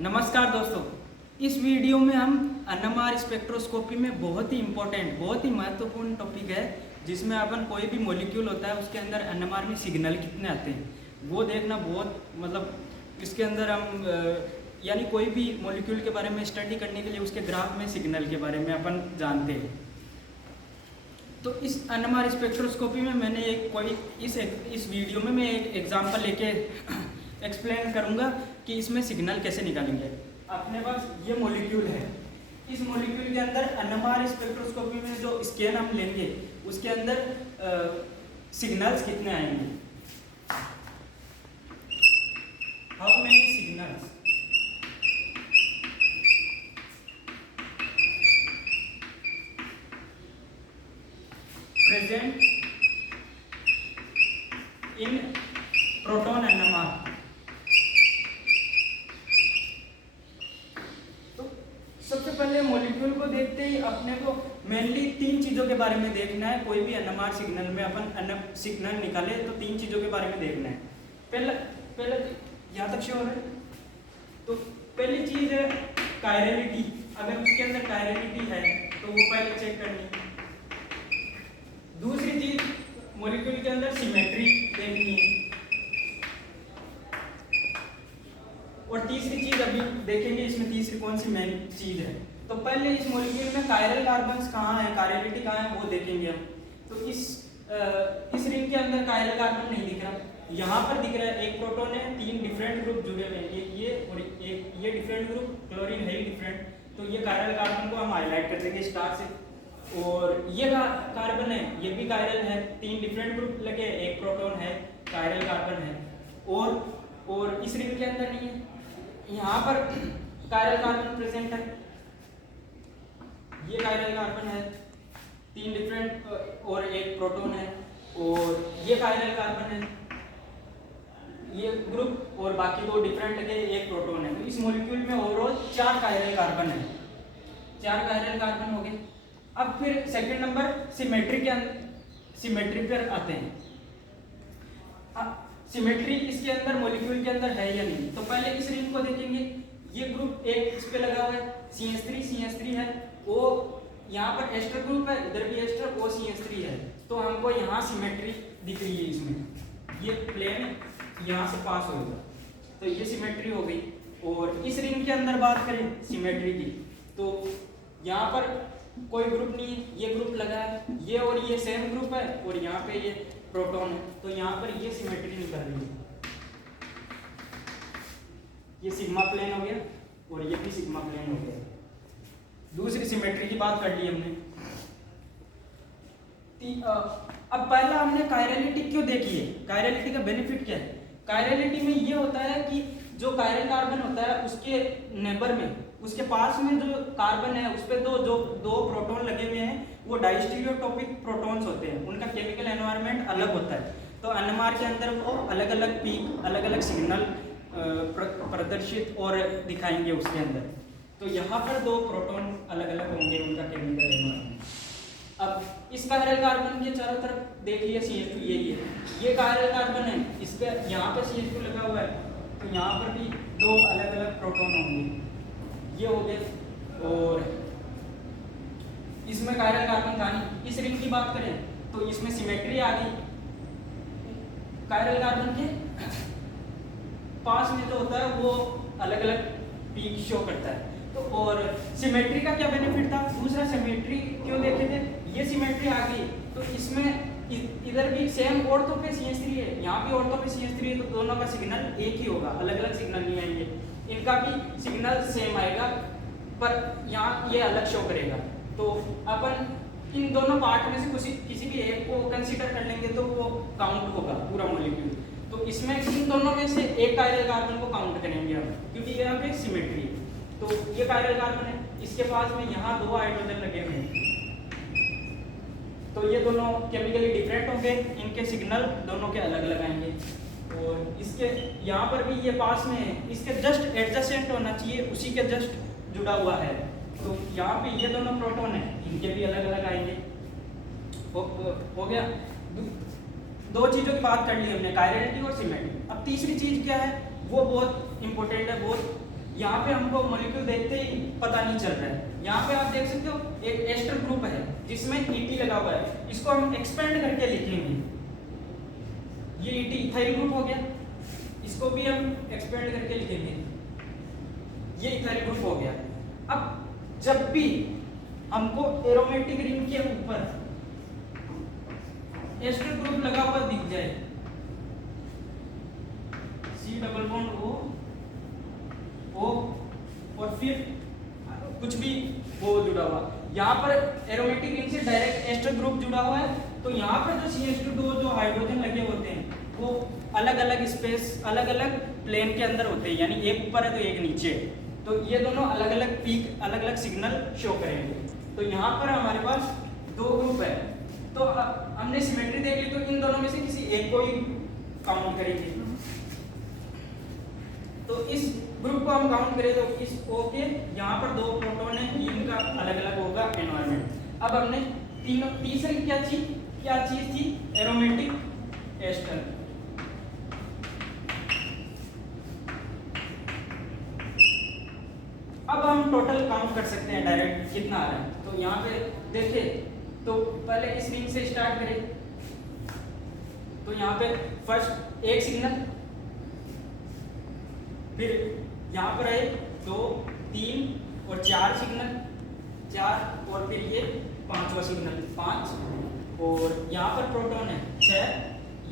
नमस्कार दोस्तों, इस वीडियो में हम एनएमआर स्पेक्ट्रोस्कोपी में बहुत ही इम्पोर्टेंट, बहुत ही महत्वपूर्ण टॉपिक है जिसमें अपन कोई भी मॉलिक्यूल होता है उसके अंदर एनएमआर में सिग्नल कितने आते हैं वो देखना बहुत इसके अंदर हम यानी कोई भी मॉलिक्यूल के बारे में स्टडी करने के लिए उसके ग्राफ में सिग्नल के बारे में अपन जानते हैं। तो इस एनएमआर स्पेक्ट्रोस्कोपी में मैंने इस वीडियो में मैं एक एग्जांपल लेके एक्सप्लेन करूंगा कि इसमें सिग्नल कैसे निकालेंगे। अपने पास ये मॉलिक्यूल है, इस मॉलिक्यूल के अंदर एनएमआर स्पेक्ट्रोस्कोपी में जो स्कैन हम लेंगे उसके अंदर सिग्नल्स कितने आएंगे, how many signals present in proton NMR. सबसे पहले मॉलिक्यूल को देखते ही अपने को मेनली तीन चीज़ों के बारे में देखना है। कोई भी एनएमआर सिग्नल में अपन सिग्नल निकाले तो तीन चीज़ों के बारे में देखना है। पहला यहाँ तक श्योर है। तो पहली चीज़ है कायरलिटी। अगर उसके अंदर कायरलिटी है तो वो पहले चेक करनी है। दूसरी चीज़ मॉलिक्यूल के अंदर सिमेट्री देखनी है। और तीसरी चीज अभी देखेंगे इसमें तीसरी कौन सी मेन चीज है। तो पहले इस मॉलिक्यूल में कायरल कार्बन्स कहाँ है, कायरलिटी कहाँ है वो देखेंगे हम। तो इस रिंग के अंदर कायरल कार्बन नहीं दिख रहा, यहाँ पर दिख रहा है एक प्रोटॉन है, तीन डिफरेंट ग्रुप जुड़े हुए हैं, ये और ये डिफरेंट ग्रुप, क्लोरीन है ही डिफरेंट। तो ये कायरल कार्बन को हम हाईलाइट कर देंगे स्टार से। और ये कार्बन है, ये भी कायरल है, तीन डिफरेंट ग्रुप लगे, एक प्रोटॉन है, कायरल कार्बन है। और इस रिंग के अंदर नहीं है, यहाँ पर कायरल कार्बन प्रेजेंट है, ये कायरल कार्बन है, तीन डिफरेंट और एक प्रोटॉन है। और ये कायरल कार्बन है, ये ग्रुप और बाकी दो डिफरेंट लगे, एक प्रोटॉन है। तो इस मॉलिक्यूल में ओवरऑल 4 कायरल कार्बन है, 4 कायरल कार्बन हो गए। अब फिर सेकंड नंबर सिमेट्री पर आते हैं। सिमेट्री इसके अंदर मॉलिक्यूल के अंदर है या नहीं। तो पहले इस रिंग को देखेंगे, ये ग्रुप एक इस पे लगा हुआ है, CH3 है, वो यहाँ पर एस्टर ग्रुप है, इधर भी एस्टर, वो CH3 है। तो हमको यहाँ सिमेट्री दिख रही है, इसमें ये प्लेन यहाँ से पास होगा, तो ये सिमेट्री हो गई। और इस रिंग के अंदर बात करें सिमेट्री की, तो यहाँ पर कोई ग्रुप नहीं है, ये ग्रुप लगा है, ये और ये सेम ग्रुप है, और यहाँ पे ये प्रोटॉन है। तो यहाँ पर ये सिमेट्री निकल रही है, ये सिग्मा प्लेन हो गया और ये भी सिग्मा प्लेन हो गया। दूसरी सिमेट्री की बात कर ली हमने। अब पहला हमने कायरलिटी क्यों देखी है, कायरलिटी का बेनिफिट क्या है। कायरलिटी में ये होता है कि जो कायरल कार्बन होता है उसके नेबर में, उसके पास में जो कार्बन है उस पर दो प्रोटॉन लगे हुए हैं, वो डाइस्टीरियोटॉपिक प्रोटॉन्स होते हैं, उनका केमिकल एनवायरनमेंट अलग होता है। तो एनएमआर के अंदर वो अलग अलग पीक, अलग अलग सिग्नल प्रदर्शित और दिखाएंगे उसके अंदर। तो यहाँ पर दो प्रोटॉन अलग अलग होंगे, उनका केमिकल एनवायरनमेंट। अब इस कायरल कार्बन के चारों तरफ देख लिया CH2, यही है, ये कायरल कार्बन है, इस पे यहाँ पे CH2 लगा हुआ है, तो यहाँ पर भी दो अलग अलग प्रोटॉन होंगे, ये हो गए। और इसमें कायरल कार्बन था नहीं। इस रिंग की बात करें तो इसमें सिमेट्री आ गई, कायरल कार्बन के पास में जो होता है वो अलग अलग पीक शो करता है। तो और सिमेट्री का क्या बेनिफिट था, दूसरा सिमेट्री क्यों देखे थे, ये सिमेट्री आ गई तो इसमें इधर भी सेम ऑर्थो पे CH3 है, यहाँ भी ऑर्थो पे CH3 है, तो दोनों का सिग्नल एक ही होगा, अलग अलग सिग्नल नहीं आएंगे, इनका भी सिग्नल सेम आएगा, पर यहाँ ये अलग शो करेगा। तो अपन इन दोनों पार्ट में से किसी भी एक को कंसीडर कर लेंगे तो वो काउंट होगा पूरा मॉलिक्यूल। तो इसमें इन दोनों में से एक कायरल कार्बन को काउंट करेंगे हम, क्योंकि यहाँ पे सिमेट्री है। तो ये कायरल कार्बन है, इसके पास में यहाँ 2 हाइड्रोजन लगे हुए हैं, तो ये दोनों केमिकली डिफरेंट होंगे, इनके सिग्नल दोनों के अलग अलग आएंगे। और इसके यहाँ पर भी ये पास में है, इसके जस्ट एडजेसेंट होना चाहिए, उसी के जस्ट जुड़ा हुआ है। तो यहाँ पे ये दोनों प्रोटॉन है, इनके भी अलग अलग आएंगे। हो गया। दो चीज़ों की बात कर ली हमने, कायरलिटी और सिमेट्री। अब तीसरी चीज़ क्या है, वो बहुत इंपॉर्टेंट है, बहुत यहाँ पे हमको मॉलिक्यूल देखते ही पता नहीं चल रहा है। यहाँ पे आप देख सकते हो एक एस्टर ग्रुप है जिसमें ET लगा हुआ है, इसको हम एक्सपेंड करके लिखेंगे। ये ET इथाइल ग्रुप हो गया, इसको भी हम एक्सपेंड करके लिखेंगे, ये इथाइल ग्रुप हो गया। अब जब भी हमको एरोमेटिक रिंग के ऊपर एस्टर ग्रुप लगा हुआ दिख जाए, C डबल बॉन्ड O और फिर कुछ भी वो जुड़ा हुआ, यहाँ पर एरोमेटिक रिंग से डायरेक्ट एस्टर ग्रुप जुड़ा हुआ है, तो यहाँ पर जो CH2 जो हाइड्रोजन लगे होते हैं वो अलग अलग स्पेस, अलग अलग प्लेन के अंदर होते हैं, यानी एक ऊपर है तो एक नीचे, तो ये दोनों अलग अलग पीक, अलग अलग सिग्नल शो करेंगे। तो यहाँ पर हमारे पास दो ग्रुप है, तो हमने सिमेट्री देख ली, तो इन दोनों में से किसी एक को ही काउंट करेंगे। तो इस ग्रुप को हम काउंट करें तो इस O के यहाँ पर दो प्रोटॉन है, इनका अलग अलग होगा एनवायरनमेंट। अब हमने तीसरी क्या चीज थी, एरोमेटिक एस्टर। अब हम टोटल काउंट कर सकते हैं डायरेक्ट कितना आ रहा है। तो यहाँ पे देखें तो पहले इस रिंग से स्टार्ट करें, तो यहाँ पे फर्स्ट एक सिग्नल, फिर यहाँ पर है 2, 3 और 4 सिग्नल, 4 और फिर ये 5वां सिग्नल 5, और यहाँ पर प्रोटॉन है 6,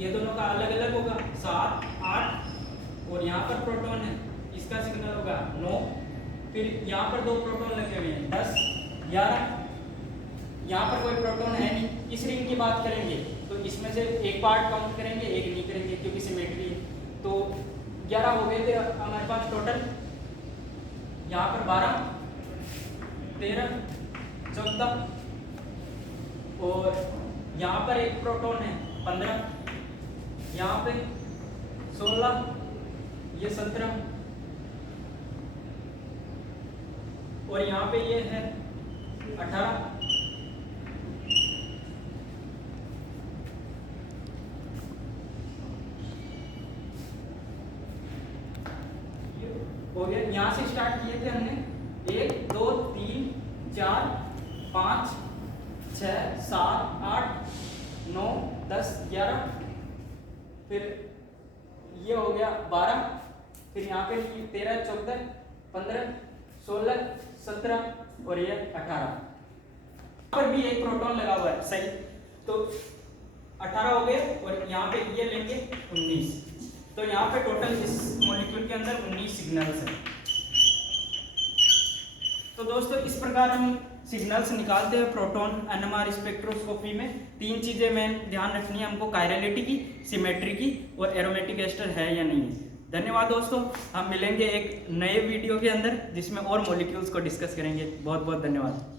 ये दोनों का अलग अलग होगा 7, 8, और यहाँ पर प्रोटॉन है, इसका सिग्नल होगा 9, फिर यहाँ पर दो प्रोटॉन लगे हुए हैं 10, 11, यहाँ पर कोई प्रोटॉन है नहीं। इस रिंग की बात करेंगे तो इसमें से एक पार्ट काउंट करेंगे, एक नहीं करेंगे क्योंकि सिमेट्री है। तो 11 हो गए थे हमारे पास टोटल, यहाँ पर 12, 13, 14, और यहाँ पर एक प्रोटॉन है 15, यहाँ पे 16, ये 17, और यहाँ पे ये है 18, हो गया। यहाँ से स्टार्ट किए थे हमने 1, 2, 3, 4, 5, 6, 7, 8, 9, 10, 11, फिर ये हो गया 12, फिर यहाँ पे 13, 14, 15, 16, 17 और ये 18, पर भी एक प्रोटॉन लगा हुआ है, सही। तो 18 हो गए, और यहाँ पे ये लेंगे 19, तो यहाँ पे टोटल इस मॉलिक्यूल के अंदर 19 सिग्नल्स हैं। तो दोस्तों इस प्रकार हम सिग्नल्स निकालते हैं प्रोटॉन NMR स्पेक्ट्रोस्कोपी में। 3 चीजें मेन ध्यान रखनी है हमको, कायरलिटी की, सिमेट्री की, और एरोमेटिक एस्टर है या नहीं है। धन्यवाद दोस्तों, हम मिलेंगे एक नए वीडियो के अंदर जिसमें और मॉलिक्यूल्स को डिस्कस करेंगे। बहुत बहुत धन्यवाद।